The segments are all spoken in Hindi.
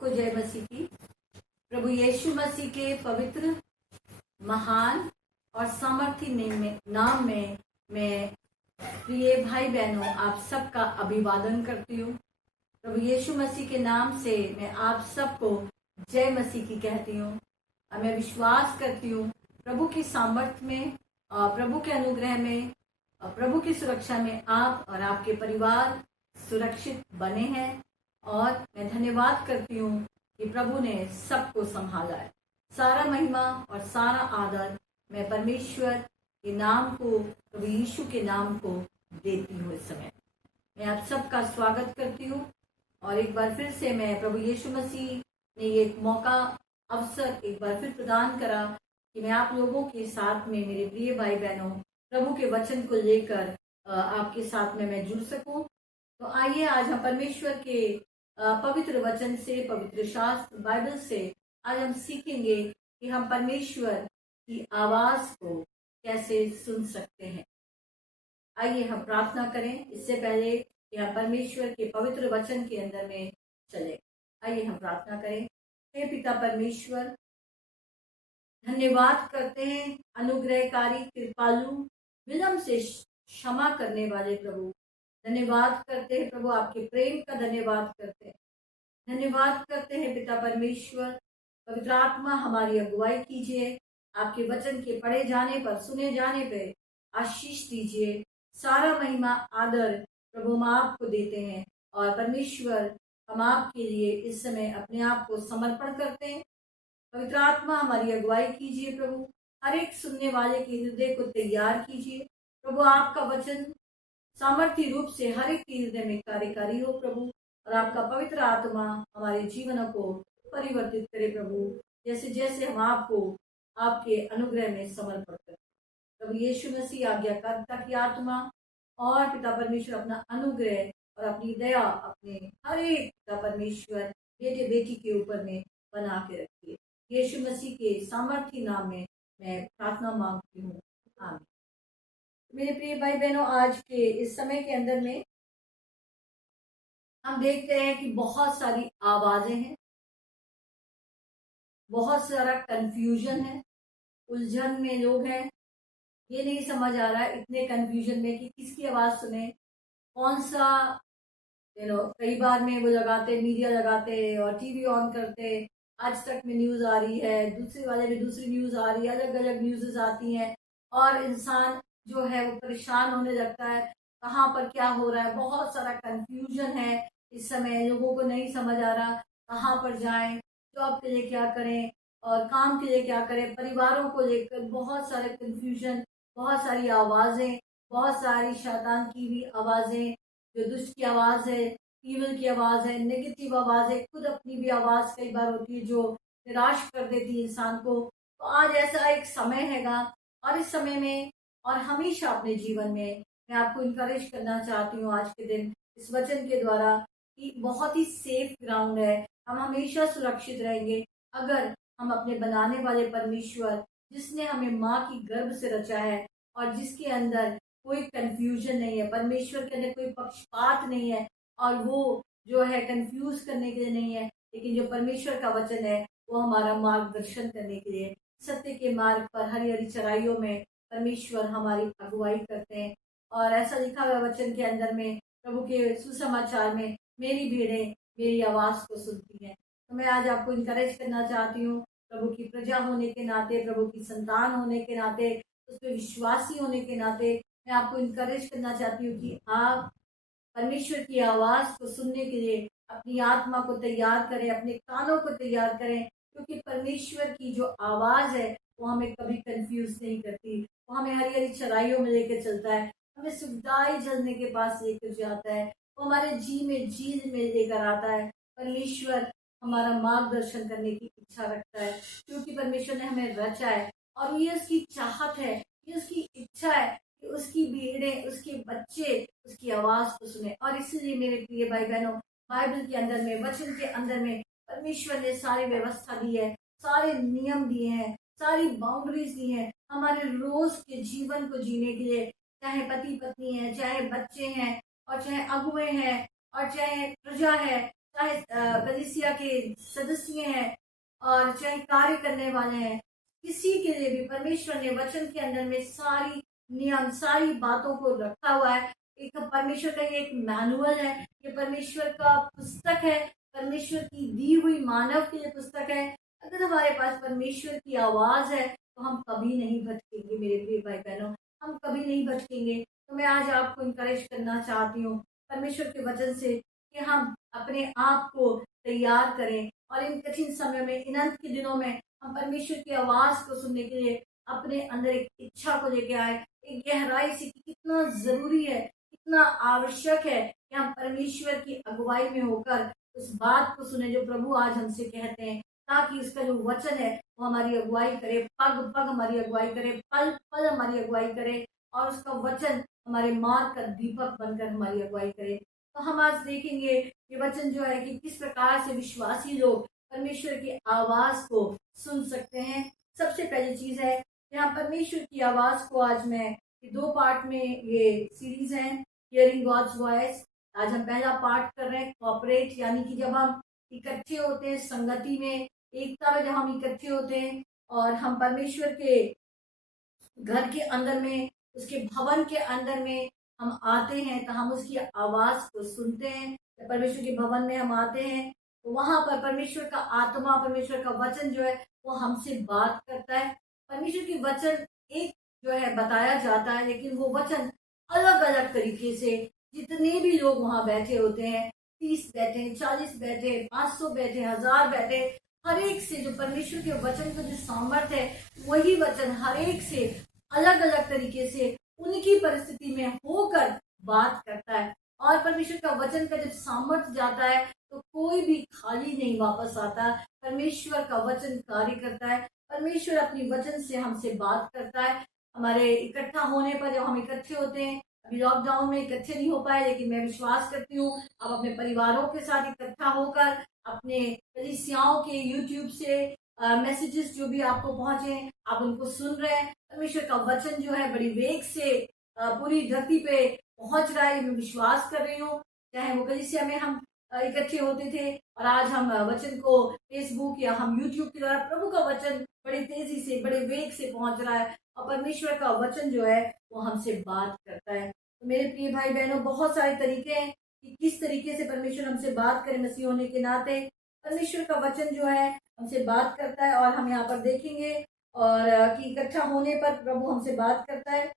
सबको जय मसीह की। प्रभु यीशु मसीह के पवित्र, महान और सामर्थी नाम में मैं प्रिय भाई बहनों आप सबका अभिवादन करती हूँ। प्रभु यीशु मसीह के नाम से मैं आप सबको जय मसीह की कहती हूँ और मैं विश्वास करती हूँ प्रभु की सामर्थ्य में, प्रभु के अनुग्रह में, प्रभु की सुरक्षा में आप और आपके परिवार सुरक्षित बने हैं। और मैं धन्यवाद करती हूँ कि प्रभु ने सबको संभाला है। सारा महिमा और सारा आदर मैं परमेश्वर के नाम को, प्रभु यीशु के नाम को देती हूँ। इस समय मैं आप सबका स्वागत करती हूँ और एक बार फिर से मैं प्रभु यीशु मसीह ने ये मौका, अवसर एक बार फिर प्रदान करा कि मैं आप लोगों के साथ में, मेरे प्रिय भाई बहनों, प्रभु के वचन को लेकर आपके साथ में मैं जुड़ सकूं। तो आइए आज हम परमेश्वर के पवित्र वचन से, पवित्र शास्त्र बाइबल से आज हम सीखेंगे कि हम परमेश्वर की आवाज को कैसे सुन सकते हैं। आइए हम प्रार्थना करें इससे पहले कि हम परमेश्वर के पवित्र वचन के अंदर में चले। आइए हम प्रार्थना करें। हे पिता परमेश्वर, धन्यवाद करते हैं अनुग्रहकारी, कृपालु, विनम्र से क्षमा करने वाले प्रभु। धन्यवाद करते हैं प्रभु, आपके प्रेम का धन्यवाद करते हैं। धन्यवाद करते हैं पिता परमेश्वर, पवित्र आत्मा हमारी अगुवाई कीजिए। आपके वचन के पढ़े जाने पर, सुने जाने पर आशीष दीजिए। सारा महिमा आदर प्रभु हम आपको देते हैं और परमेश्वर हम आपके लिए इस समय अपने आप को समर्पण करते हैं। पवित्र आत्मा हमारी अगुवाई कीजिए प्रभु, हर एक सुनने वाले के हृदय को तैयार कीजिए प्रभु। आपका वचन सामर्थ्य रूप से हर एक के हृदय में कार्यकारी हो प्रभु, और आपका पवित्र आत्मा हमारे जीवनों को परिवर्तित करे प्रभु, जैसे जैसे हम आपको आपके अनुग्रह में समर्पण करें। प्रभु यीशु मसीह आज्ञाकारिता की आत्मा और पिता परमेश्वर अपना अनुग्रह और अपनी दया अपने हर एक पिता परमेश्वर बेटे बेटी के ऊपर में बना के रखिए। यीशु मसीह के सामर्थ्य नाम में मैं प्रार्थना मांगती हूँ, आमीन। मेरे प्रिय भाई बहनों, आज के इस समय के अंदर में हम देखते हैं कि बहुत सारी आवाजें हैं, बहुत सारा कंफ्यूजन है, उलझन में लोग हैं। ये नहीं समझ आ रहा है इतने कंफ्यूजन में कि किसकी आवाज सुने, कौन सा कई बार में वो लगाते, मीडिया लगाते और टीवी ऑन करते, आज तक में न्यूज आ रही है, दूसरे वाले में दूसरी न्यूज आ रही है, अलग अलग न्यूज़ आती हैं और इंसान जो है वो परेशान होने लगता है, कहाँ पर क्या हो रहा है। बहुत सारा कंफ्यूजन है इस समय, लोगों को नहीं समझ आ रहा कहाँ पर जाएं, जॉब के लिए क्या करें और काम के लिए क्या करें, परिवारों को लेकर बहुत सारे कंफ्यूजन, बहुत सारी आवाज़ें, बहुत सारी शैतान की भी आवाज़ें, जो दुष्ट की आवाज़ है, ईविल की आवाज़ है, नेगेटिव आवाज़ है, खुद अपनी भी आवाज़ कई बार होती है जो निराश कर देती है इंसान को। तो आज ऐसा एक समय हैगा और इस समय में और हमेशा अपने जीवन में मैं आपको इनकरेज करना चाहती हूँ आज के दिन इस वचन के द्वारा कि बहुत ही सेफ ग्राउंड है। हम हमेशा सुरक्षित रहेंगे अगर हम अपने बनाने वाले परमेश्वर, जिसने हमें माँ की गर्भ से रचा है और जिसके अंदर कोई कंफ्यूजन नहीं है, परमेश्वर के अंदर कोई पक्षपात नहीं है और वो जो है कंफ्यूज करने के लिए नहीं है, लेकिन जो परमेश्वर का वचन है वो हमारा मार्गदर्शन करने के लिए, सत्य के मार्ग पर हरी हरी चराइयों में परमेश्वर हमारी अगुवाई करते हैं। और ऐसा लिखा हुआ वचन के अंदर में, प्रभु के सुसमाचार में, मेरी भीड़ें मेरी आवाज को सुनती हैं। तो मैं आज आपको इनकरेज करना चाहती हूँ, प्रभु की प्रजा होने के नाते, प्रभु की संतान होने के नाते, उस पर विश्वासी होने के नाते मैं आपको इनकरेज करना चाहती हूँ कि आप परमेश्वर की आवाज को सुनने के लिए अपनी आत्मा को तैयार करें, अपने कानों को तैयार करें, क्योंकि परमेश्वर की जो आवाज है वो हमें कभी कंफ्यूज नहीं करती। वो हमें हरी हरी चराइयों में लेकर चलता है, हमें सुखदाई जलने के पास लेकर जाता है, वो हमारे झील में लेकर आता है। परमेश्वर हमारा मार्गदर्शन करने की इच्छा रखता है, क्योंकि परमेश्वर ने हमें रचा है और ये उसकी चाहत है, ये उसकी इच्छा है कि उसकी भीड़ें, उसके बच्चे उसकी आवाज को सुने। और इसलिए मेरे प्रिय भाई बहनों, बाइबल के अंदर में, वचन के अंदर में परमेश्वर ने सारी व्यवस्था दी है, सारे नियम दिए हैं, सारी बाउंड्रीज दी हैं हमारे रोज के जीवन को जीने के लिए। चाहे पति पत्नी है, चाहे बच्चे हैं और चाहे अगुए हैं और चाहे प्रजा है, चाहे कलीसिया के सदस्य हैं और चाहे कार्य करने वाले हैं, किसी के लिए भी परमेश्वर ने वचन के अंदर में सारी नियम, सारी बातों को रखा हुआ है। एक परमेश्वर का ये एक मैनुअल है, ये परमेश्वर का पुस्तक है, परमेश्वर की दी हुई मानव के लिए पुस्तक है। अगर हमारे पास परमेश्वर की आवाज है तो हम कभी नहीं भटकेंगे मेरे प्रिय भाई बहनों, हम कभी नहीं भटकेंगे। तो मैं आज आपको इनकरेज करना चाहती हूँ परमेश्वर के वचन से कि हम अपने आप को तैयार करें और इन कठिन समय में, इन अंत के दिनों में हम परमेश्वर की आवाज को सुनने के लिए अपने अंदर एक इच्छा को लेके आए, एक गहराई से कि कितना जरूरी है, कितना आवश्यक है कि हम परमेश्वर की अगुवाई में होकर उस बात को सुने जो प्रभु आज हमसे कहते हैं, ताकि इसका जो वचन है वो हमारी अगुवाई करे, पग पग हमारी अगुवाई करे, पल पल हमारी अगुवाई करे और उसका वचन हमारे मार्ग का दीपक बनकर हमारी अगुवाई करे। तो हम आज देखेंगे ये वचन जो है कि किस प्रकार से विश्वासी लोग परमेश्वर की आवाज को सुन सकते हैं। सबसे पहली चीज है यहाँ परमेश्वर की आवाज को आज मैं दो पार्ट में ये सीरीज है, हियरिंग गॉड्स वॉइस। आज हम पहला पार्ट कर रहे हैं कॉपरेट, यानी कि जब हम इकट्ठे होते हैं संगति में, एकता में जब हम इकट्ठे होते हैं और हम परमेश्वर के घर के अंदर में, उसके भवन के अंदर में हम आते हैं तो हम उसकी आवाज को सुनते हैं। जब परमेश्वर के भवन में हम आते हैं तो वहां पर परमेश्वर का आत्मा, परमेश्वर का वचन जो है वो हमसे बात करता है। परमेश्वर की वचन एक जो है बताया जाता है, लेकिन वो वचन अलग अलग तरीके से जितने भी लोग वहां बैठे होते हैं, 30 बैठे, 40 बैठे, 500 बैठे, 1000 बैठे, हर एक से जो परमेश्वर के वचन का जो सामर्थ्य है वही वचन हर एक से अलग अलग तरीके से उनकी परिस्थिति में होकर बात करता है। और परमेश्वर का वचन का जब सामर्थ्य जाता है तो कोई भी खाली नहीं वापस आता। परमेश्वर का वचन कार्य करता है, परमेश्वर अपनी वचन से हमसे बात करता है। हमारे इकट्ठा होने पर जब हम इकट्ठे होते हैं, अभी लॉकडाउन में इकट्ठे नहीं हो पाए, लेकिन मैं विश्वास करती हूँ आप अपने परिवारों के साथ इकट्ठा होकर अपने कलीसियाओं के यूट्यूब से मैसेजेस जो भी आपको पहुंचे आप उनको सुन रहे हैं। परमेश्वर का वचन जो है बड़ी वेग से पूरी धरती पे पहुंच रहा है, मैं विश्वास कर रही हूँ। चाहे वो कलीसिया में हम इकट्ठे होते थे और आज हम वचन को फेसबुक या हम यूट्यूब के द्वारा प्रभु का वचन बड़ी तेजी से, बड़े वेग से पहुंच रहा है और परमेश्वर का वचन जो है वो हमसे बात करता है। तो मेरे प्रिय भाई बहनों, बहुत सारे तरीके हैं कि किस तरीके से परमेश्वर हमसे बात करे। मसीह होने के नाते परमेश्वर का वचन जो है हमसे बात करता है और हम यहाँ पर देखेंगे और कि इकट्ठा होने पर प्रभु हमसे बात करता है।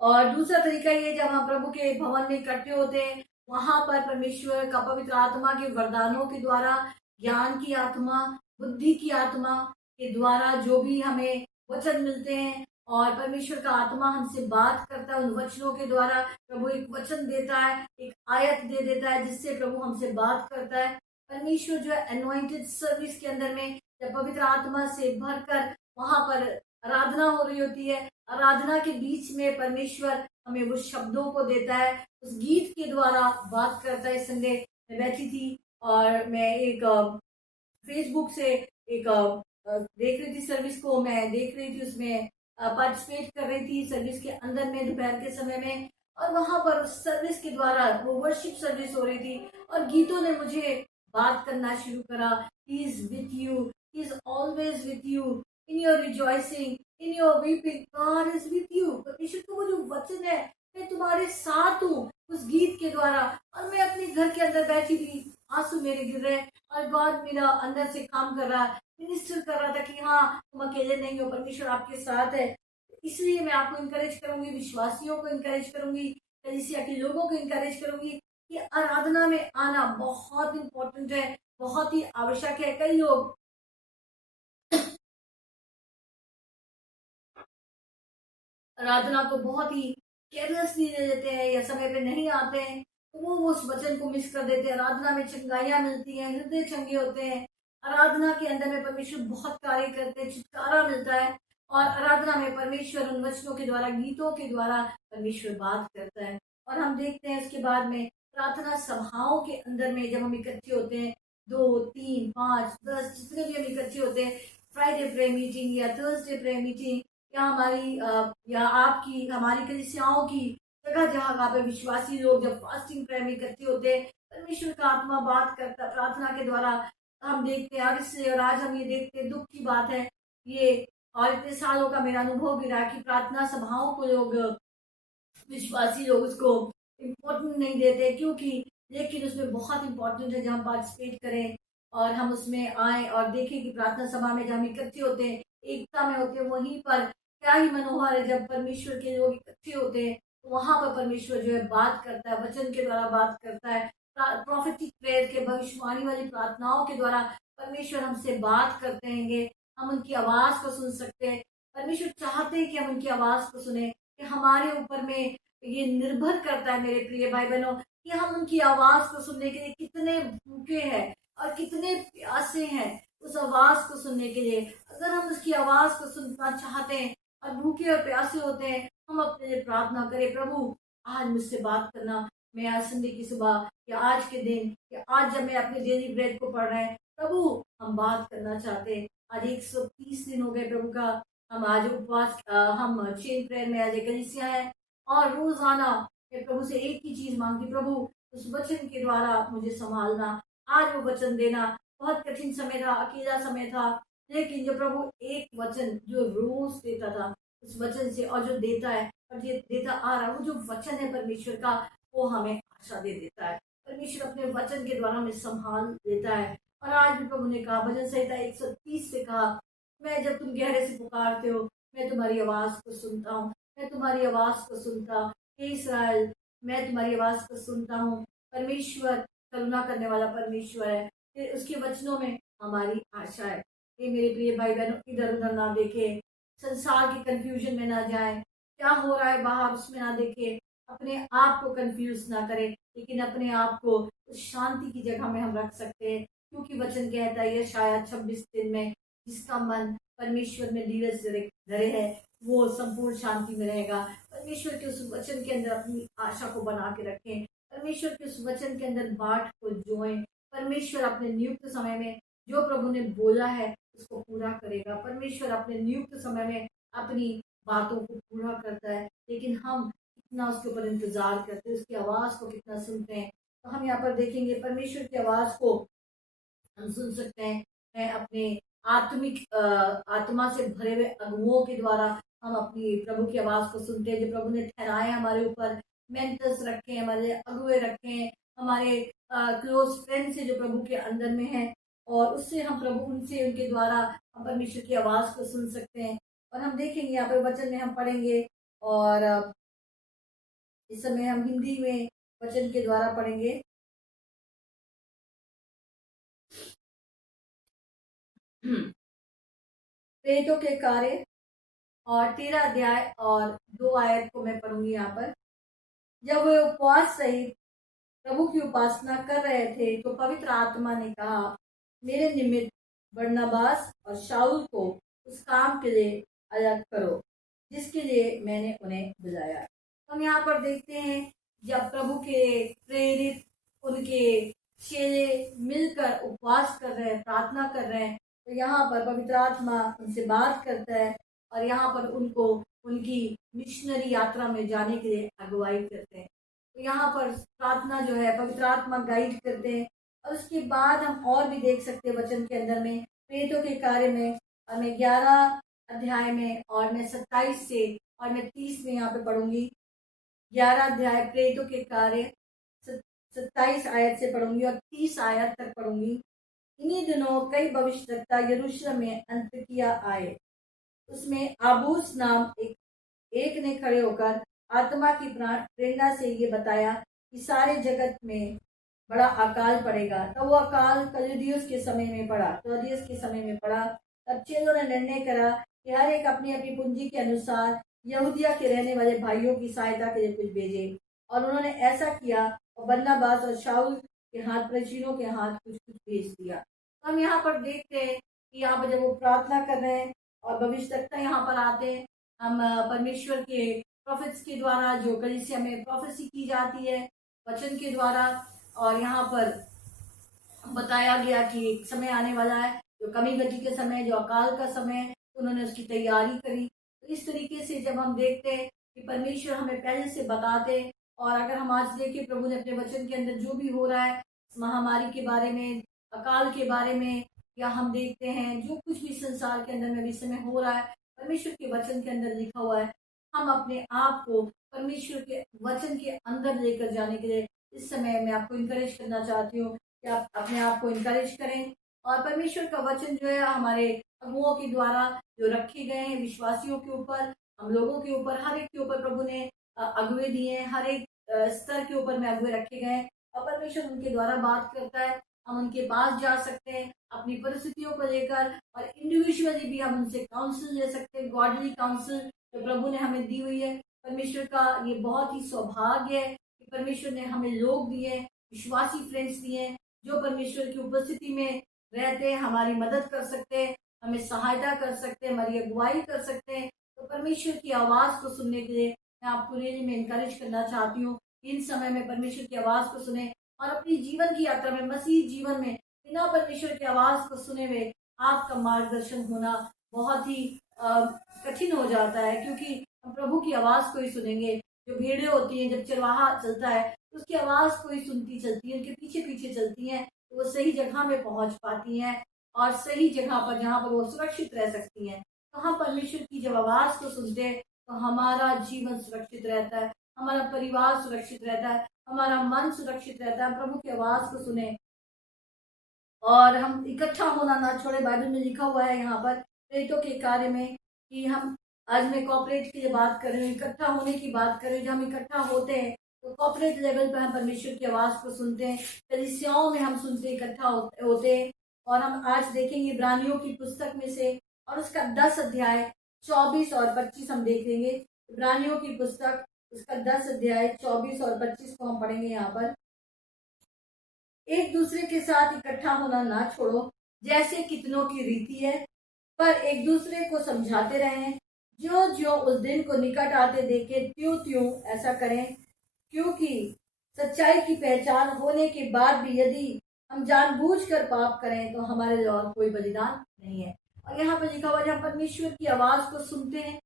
और दूसरा तरीका ये, जब हम प्रभु के भवन में इकट्ठे होते हैं वहां पर परमेश्वर का पवित्र आत्मा के वरदानों के द्वारा, ज्ञान की आत्मा, बुद्धि की आत्मा के द्वारा जो भी हमें वचन मिलते हैं और परमेश्वर का आत्मा हमसे बात करता है उन वचनों के द्वारा। प्रभु एक वचन देता है, एक आयत दे देता है जिससे प्रभु हमसे बात करता है। परमेश्वर जो है अनॉइंटेड सर्विस के अंदर में जब पवित्र आत्मा से भरकर वहां पर आराधना हो रही होती है, आराधना के बीच में परमेश्वर हमें वो शब्दों को देता है, उस गीत के द्वारा बात करता है। संडे मैं बैठी थी और मैं एक फेसबुक से एक देख रही थी सर्विस को, मैं देख रही थी, उसमें पार्टिसिपेट कर रही थी सर्विस के अंदर में दोपहर के समय में। और वहां पर सर्विस के द्वारा वो वर्शिप सर्विस हो रही थी और गीतों ने मुझे बात करना शुरू करा। He is with you, he is always with you, in your rejoicing, in your weeping, God is with you. परमेश्वर का वो जो वचन है, मैं तुम्हारे साथ हूँ, उस गीत के द्वारा। और मैं अपने घर के अंदर बैठी थी, आंसू मेरे गिर रहे और गॉड मेरा अंदर से काम कर रहा, मिनिस्टर कर रहा था कि हाँ तुम अकेले नहीं हो, परमेश्वर आपके साथ है। इसलिए मैं आपको इंकरेज करूंगी, विश्वासियों को इंकरेज करूंगी, कलीसिया के लोगों को इंकरेज करूंगी कि आराधना में आना बहुत इंपॉर्टेंट है, बहुत ही आवश्यक है। कई लोग आराधना को बहुत ही केयरलेसली ले लेते हैं या समय पे नहीं आते हैं, तो वो उस वचन को मिस कर देते हैं। आराधना में चंगाइयां मिलती हैं, हृदय चंगे होते हैं, आराधना के अंदर में परमेश्वर बहुत कार्य करते हैं, छुटकारा मिलता है। और आराधना में परमेश्वर उन वचनों के द्वारा, गीतों के द्वारा परमेश्वर बात करता है। और हम देखते हैं उसके बाद में प्रार्थना सभाओं के अंदर में जब हम इकट्ठे होते हैं, 2, 3, 5, 10 जितने भी हम इकट्ठे होते हैं, फ्राइडे प्रेयर मीटिंग या थर्सडे प्रेयर मीटिंग या हमारी या आपकी, हमारी कलीसियाओं की जगह जगह पे विश्वासी लोग जब फास्टिंग प्रेयर में इकट्ठे होते हैं, परमेश्वर का आत्मा बात करता प्रार्थना के द्वारा हम देखते हैं। और आज हम ये देखते हैं, दुख की बात है ये, और इतने सालों का मेरा अनुभव भी रहा कि प्रार्थना सभाओं को लोग, विश्वासी लोग उसको इम्पोर्टेंट नहीं देते, क्योंकि लेकिन उसमें बहुत इम्पोर्टेंट है जब हम पार्टिसिपेट करें और हम उसमें आए और देखें कि प्रार्थना सभा में जब हम इकट्ठे होते हैं, एकता में होते हैं, वहीं पर क्या ही मनोहर है जब परमेश्वर के लोग इकट्ठे होते हैं, तो वहां पर परमेश्वर जो है बात करता है, वचन के द्वारा बात करता है। प्रोफेटिक प्रेयर के, भविष्यवाणी वाली प्रार्थनाओं के द्वारा परमेश्वर हमसे बात करते हैं, हम उनकी आवाज को सुन सकते हैं। परमेश्वर चाहते हैं कि हम उनकी आवाज को सुने, कि हमारे ऊपर में ये निर्भर करता है मेरे प्रिय भाई बहनों, कि हम उनकी आवाज को सुनने के लिए कितने भूखे हैं और कितने प्यासे हैं उस आवाज को सुनने के लिए। अगर हम उसकी आवाज को सुनना चाहते हैं और भूखे और प्यासे होते हैं, हम अपने लिए प्रार्थना करें, प्रभु आज मुझसे बात करना। मैं आज संडे की सुबह या आज के दिन या आज जब मैं अपने डेली ब्रेड को पढ़ रहे हैं, प्रभु हम बात करना चाहते हैं। आज 130 दिन हो गए प्रभु का, हम आज उपवास, हम चेन प्रेयर में आज कलीसिया है, और रोजाना मैं प्रभु से एक ही चीज मांगती, प्रभु उस वचन के द्वारा मुझे संभालना। आज वो वचन देना, बहुत कठिन समय था, अकेला समय था, लेकिन जो प्रभु एक वचन जो रोज देता था, उस वचन से, और जो देता है और ये देता आ रहा, वो जो वचन है परमेश्वर का, वो हमें आशा दे देता है। परमेश्वर अपने वचन के द्वारा हमें संभाल देता है। और आज भी प्रभु ने कहा, भजन संहिता 130 से कहा, मैं जब तुम गहरे से पुकारते हो, मैं तुम्हारी आवाज को सुनता हूँ, मैं तुम्हारी आवाज को सुनता हूँ। हे इस्राएल, मैं तुम्हारी आवाज को सुनता हूँ। परमेश्वर करुणा करने वाला परमेश्वर है, फिर उसके वचनों में हमारी आशा है। ये मेरे प्रिय भाई बहनों, इधर उधर ना देखे, संसार के कंफ्यूजन में ना जाए, क्या हो रहा है बाहर उसमें ना देखे, अपने आप को कंफ्यूज ना करें, लेकिन अपने आप को उस शांति की जगह में हम रख सकते हैं, क्योंकि वचन कहता है ये शायद 26 दिन में जिसका मन परमेश्वर में धीरज धरे है, वो संपूर्ण शांति में रहेगा। परमेश्वर के उस वचन के अंदर अपनी आशा को बना के रखें, परमेश्वर के उस वचन के अंदर बाट को जोएं। परमेश्वर अपने नियुक्त समय में जो प्रभु ने बोला है उसको पूरा करेगा। परमेश्वर अपने नियुक्त समय में अपनी बातों को पूरा करता है, लेकिन हम कितना उसके ऊपर इंतजार करते हैं, उसकी आवाज को कितना सुनते हैं। तो हम यहाँ पर देखेंगे परमेश्वर की आवाज को हम सुन सकते हैं अपने आत्मिक आत्मा से भरे हुए अगुओं के द्वारा। हम अपनी प्रभु की आवाज को सुनते हैं, जो प्रभु ने ठहराए हमारे ऊपर, मेंटर्स रखे हैं, हमारे अगुए रखे हैं, हमारे क्लोज फ्रेंड्स है जो प्रभु के अंदर में है, और उससे हम प्रभु उनसे उनके द्वारा हम परमेश्वर की आवाज को सुन सकते हैं। और हम देखेंगे यहाँ पर वचन में हम पढ़ेंगे, और इस समय हम हिंदी में वचन के द्वारा पढ़ेंगे। प्रेरितों के कार्य और 13 अध्याय और 2 आयत को मैं पढ़ूंगी यहाँ पर। जब वे उपवास सहित प्रभु की उपासना कर रहे थे, तो पवित्र आत्मा ने कहा, मेरे निमित्त बरनबास और शाऊल को उस काम के लिए अलग करो जिसके लिए मैंने उन्हें बुलाया। हम यहाँ पर देखते हैं, जब प्रभु के प्रेरित, उनके चेले मिलकर उपवास कर रहे हैं, प्रार्थना कर रहे हैं, तो यहाँ पर पवित्र आत्मा उनसे बात करता है, और यहाँ पर उनको उनकी मिशनरी यात्रा में जाने के लिए अगुवाई करते हैं। तो यहाँ पर प्रार्थना जो है पवित्र आत्मा गाइड करते हैं। और उसके बाद हम और भी देख सकते हैं वचन के अंदर में, प्रेरितों के कार्य में, और मैं 11 अध्याय में, और मैं 27 से और मैं 30 में यहाँ पे पढ़ूंगी। 11 अध्याय प्रेरितों के कार्य 27 आयत से पढ़ूंगी और 30 आयत तक पढ़ूंगी। इन्हीं दिनों कई भविष्यद्वक्ता यरूशलेम में अंतकिया आए। उसमें आबूस नाम एक ने खड़े होकर आत्मा की प्रेरणा से ये बताया कि सारे जगत में बड़ा अकाल पड़ेगा। तो वो अकाल कलुदियुस के समय में पड़ा, तब चेलों ने निर्णय करा कि हर एक अपनी अपनी पूंजी के अनुसार यहूदिया के रहने वाले भाइयों की सहायता के लिए कुछ भेजे, और उन्होंने ऐसा किया, और बरनबास और शाऊल के हाथ, प्राचीनों के हाथ कुछ कुछ भेज दिया। तो हम यहाँ पर देखते हैं कि यहाँ पर जब वो प्रार्थना कर रहे हैं और भविष्यद्वक्ता यहाँ पर आते हैं, हम परमेश्वर के प्रोफेट्स के द्वारा, जो कलीसिया में प्रोफेसी की जाती है वचन के द्वारा, और यहाँ पर बताया गया कि एक समय आने वाला है जो कमी गति के समय, जो अकाल का समय है, उन्होंने उसकी तैयारी करी। तो इस तरीके से जब हम देखते हैं कि परमेश्वर हमें पहले से बताते हैं और अगर हम आज देखें प्रभु ने अपने वचन के अंदर जो भी हो रहा है, महामारी के बारे में, अकाल के बारे में, या हम देखते हैं जो कुछ भी संसार के अंदर में इस समय हो रहा है, परमेश्वर के वचन के अंदर लिखा हुआ है। हम अपने आप को परमेश्वर के वचन के अंदर लेकर जाने के लिए इस समय मैं आपको इनकरेज करना चाहती हूँ कि आप अपने आप को इनकरेज करें। और परमेश्वर का वचन जो है हमारे अगुओं के द्वारा जो रखे गए हैं, विश्वासियों के ऊपर, हम लोगों के ऊपर, हर एक के ऊपर प्रभु ने अगुए दिए हैं, हर एक स्तर के ऊपर में अगुए रखे गए हैं और परमेश्वर उनके द्वारा बात करता है। हम उनके पास जा सकते हैं अपनी परिस्थितियों को लेकर, और इंडिविजुअली भी हम उनसे काउंसिल ले सकते हैं, गॉडली काउंसिल जो प्रभु ने हमें दी हुई है। परमेश्वर का ये बहुत ही सौभाग्य है कि परमेश्वर ने हमें लोग दिए, विश्वासी फ्रेंड्स दिए, जो परमेश्वर की उपस्थिति में रहते हैं, हमारी मदद कर सकते हैं, हमें सहायता कर सकते हैं, हमारी अगुवाई कर सकते हैं। तो परमेश्वर की आवाज को सुनने के लिए मैं आपको रियली में इनकरेज करना चाहती हूँ। इन समय में परमेश्वर की आवाज को सुने और अपनी जीवन की यात्रा में, मसीह जीवन में बिना परमेश्वर की आवाज को सुने हुए आपका मार्गदर्शन होना बहुत ही कठिन हो जाता है, क्योंकि हम प्रभु की आवाज को ही सुनेंगे। जो भेड़ें होती हैं, जब चरवाहा चलता है तो उसकी आवाज को ही सुनती चलती है, उनके पीछे पीछे चलती हैं, तो वो सही जगह में पहुंच पाती हैं और सही जगह पर जहाँ पर वो सुरक्षित रह सकती हैं। तो हम परमेश्वर की जब आवाज को सुनते हैं तो हमारा जीवन सुरक्षित रहता है, हमारा परिवार सुरक्षित रहता है, हमारा मन सुरक्षित रहता है। प्रभु की आवाज को सुने और हम इकट्ठा होना ना छोड़े। बाइबल में लिखा हुआ है यहाँ पर प्रेरितों के कार्य में कि हम, आज मैं कॉर्पोरेट की बात कर रही हूँ, इकट्ठा होने की बात कर रही हूँ। जब हम इकट्ठा होते हैं तो कॉर्पोरेट लेवल पर हम परमेश्वर की आवाज को सुनते हैं, कलीसियाओं में हम सुनते इकट्ठा होते हैं। और हम आज देखेंगे इब्रानियों की पुस्तक में से, और उसका 10 अध्याय 24 और 25 हम देख लेंगे। इब्रानियों की पुस्तक उसका 10 अध्याय 24 और 25 को हम पढ़ेंगे यहाँ पर। एक दूसरे के साथ इकट्ठा होना ना छोड़ो, जैसे कितनों की रीति है, पर एक दूसरे को समझाते रहें, जो जो उस दिन को निकट आते देखे त्यों त्यों ऐसा करें। क्योंकि सच्चाई की पहचान होने के बाद भी यदि हम जानबूझकर पाप करें तो हमारे लिए और कोई बलिदान नहीं है। और यहाँ पर लिखा हुआ है, जब परमेश्वर की आवाज को सुनते हैं,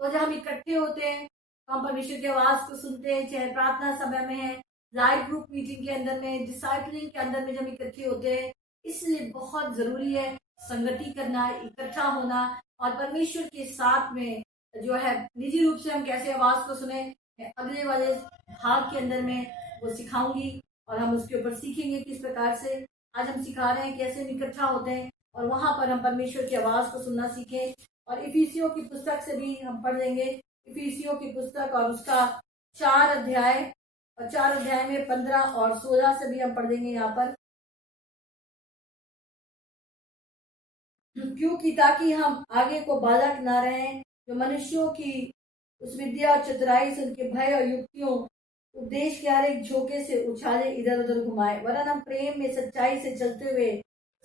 तो जब हम इकट्ठे होते हैं तो हम परमेश्वर की आवाज को सुनते हैं, चाहे प्रार्थना समय में है, लाइव ग्रुप मीटिंग के अंदर में, डिसाइपलिंग के अंदर में जब इकट्ठे होते हैं। इसलिए बहुत जरूरी है संगति करना, इकट्ठा होना और परमेश्वर के साथ में जो है निजी रूप से हम कैसे आवाज को सुने, मैं अगले वाले भाग के अंदर में वो सिखाऊंगी और हम उसके ऊपर सीखेंगे किस प्रकार से। आज हम सिखा रहे हैं कैसे हम इकट्ठा होते हैं और वहां पर हम परमेश्वर की आवाज को सुनना सीखें। और इफिसियों की पुस्तक से भी हम पढ़ लेंगे, इफिसियों की पुस्तक और उसका 4 अध्याय, और 4 अध्याय में 15 और 16 से भी हम पढ़ लेंगे यहाँ पर। क्योंकि ताकि हम आगे को बालक ना रहें, जो मनुष्यों की उस विद्या और चतुराई से, उनके भय और युक्तियों उपदेश के हर एक झोंके से उछाले इधर उधर घुमाए, वरन हम प्रेम में सच्चाई से चलते हुए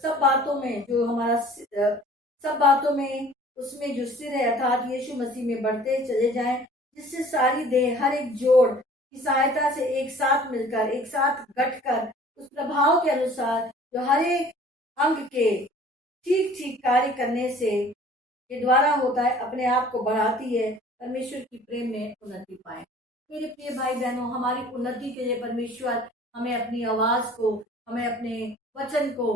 सब बातों में जो हमारा सब बातों में उसमें जो सिर है अर्थात यीशु मसीह में बढ़ते चले जाएं, जिससे सारी देह हर एक जोड़ की सहायता से एक साथ मिलकर, एक साथ गठकर उस प्रभाव के अनुसार जो हर एक अंग के ठीक ठीक कार्य करने से के द्वारा होता है, अपने आप को बढ़ाती है, परमेश्वर की प्रेम में उन्नति पाए। मेरे प्रिय भाई बहनों, हमारी उन्नति के लिए परमेश्वर हमें अपनी आवाज को, हमें अपने वचन को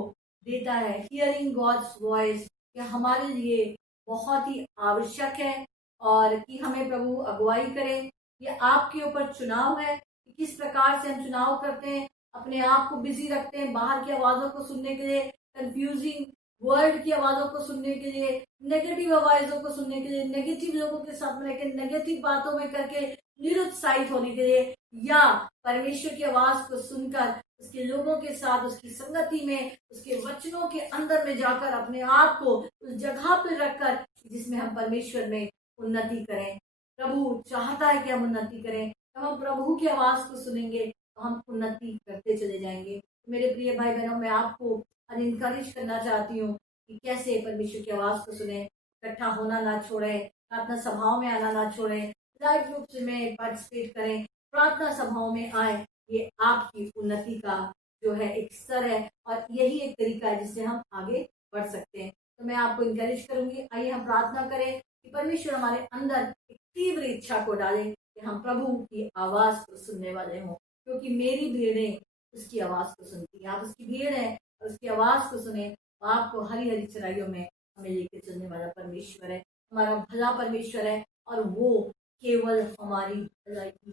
देता है। हियरिंग गॉड्स वॉइस ये हमारे लिए बहुत ही आवश्यक है, और कि हमें प्रभु अगुवाई करें। ये आपके ऊपर चुनाव है कि किस प्रकार से हम चुनाव करते हैं, अपने आप को बिजी रखते हैं बाहर की आवाजों को सुनने के लिए, कंफ्यूजिंग वर्ल्ड की आवाजों को सुनने के लिए, नेगेटिव आवाजों को सुनने के लिए, नेगेटिव लोगों के साथ में रहकर नेगेटिव बातों में करके निरुत्साहित होने के लिए, या परमेश्वर की आवाज को सुनकर उसके लोगों के साथ, उसकी संगति में, उसके वचनों के अंदर में जाकर अपने आप को उस जगह पर रखकर जिसमें हम परमेश्वर में उन्नति करें। प्रभु चाहता है कि हम उन्नति करें, जब हम प्रभु की आवाज को सुनेंगे तो हम उन्नति करते चले जाएंगे। मेरे प्रिय भाई बहनों, मैं आपको इनकरेज करना चाहती हूँ कि कैसे परमेश्वर की आवाज को सुने, इकट्ठा होना ना छोड़े, प्रार्थना सभाओं में आना ना छोड़े, लाइव ग्रुप में पार्टिसिपेट करें, प्रार्थना सभाओं में आए। ये आपकी उन्नति का जो है एक स्तर है और यही एक तरीका है जिससे हम आगे बढ़ सकते हैं। तो मैं आपको इनकरेज करूंगी, आइए हम प्रार्थना करें कि परमेश्वर हमारे अंदर एक तीव्र इच्छा को डाले कि कि हम प्रभु की आवाज को सुनने वाले हों, क्योंकि मेरी भीड़ें उसकी आवाज को सुनती है। आप उसकी भीड़ है और उसकी आवाज को सुने, तो आपको हरी हरी चराइयों में हमें लेके चलने वाला परमेश्वर है, हमारा भला परमेश्वर है, और वो केवल हमारी भलाई की।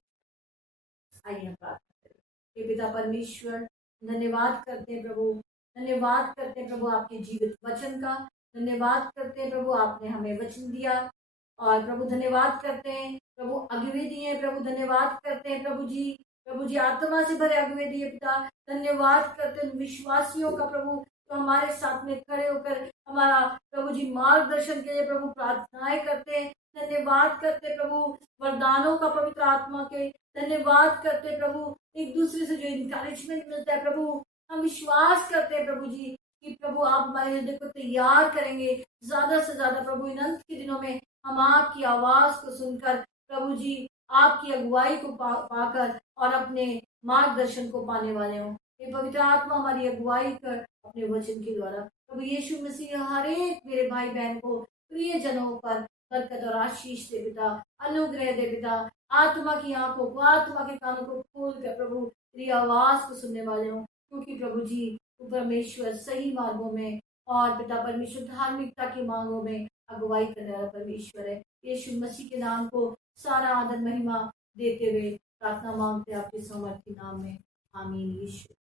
आइए हम प्रार्थना करें। हे पिता परमेश्वर, धन्यवाद करते हैं प्रभु, धन्यवाद करते हैं प्रभु आपके जीवित वचन का, धन्यवाद करते हैं प्रभु आपने हमें वचन दिया, और प्रभु धन्यवाद करते हैं प्रभु अगुवे दिए प्रभु, धन्यवाद करते हैं प्रभु जी आत्मा से भरे अगुवे दिए पिता, धन्यवाद करते हैं विश्वासियों का प्रभु, तो हमारे साथ में खड़े होकर हमारा प्रभु जी मार्गदर्शन के लिए प्रभु प्रार्थनाएं करते हैं, धन्यवाद करते प्रभु वरदानों का पवित्र आत्मा के, धन्यवाद करते प्रभु एक दूसरे से जो इंकरेजमेंट मिलता है प्रभु, हम विश्वास करते हैं प्रभु जी कि प्रभु आप हमारे हृदय को तैयार करेंगे ज्यादा से ज्यादा प्रभु इन अंत के दिनों में हम आपकी आवाज को सुनकर प्रभु जी आपकी अगुवाई को पाकर और अपने मार्गदर्शन को पाने वाले हों। ये पवित्र आत्मा हमारी अगुवाई कर अपने वचन के द्वारा प्रभु यीशु मसीह हर एक मेरे भाई बहन को प्रिय जनों पर बरकत और आशीष दे पिता, अनुग्रह दे पिता, आत्मा की आंखों को आत्मा के कानों को खोल कर प्रभु तेरी आवाज को सुनने वाले हों, क्योंकि प्रभु जी तू परमेश्वर सही मार्गों में और पिता परमेश्वर धार्मिकता की मांगों में अगुवाई करने वाला परमेश्वर है। यीशु मसीह के नाम को सारा आदर महिमा देते हुए प्रार्थना मांगते आपके समर्थी नाम में, आमीन। यीशु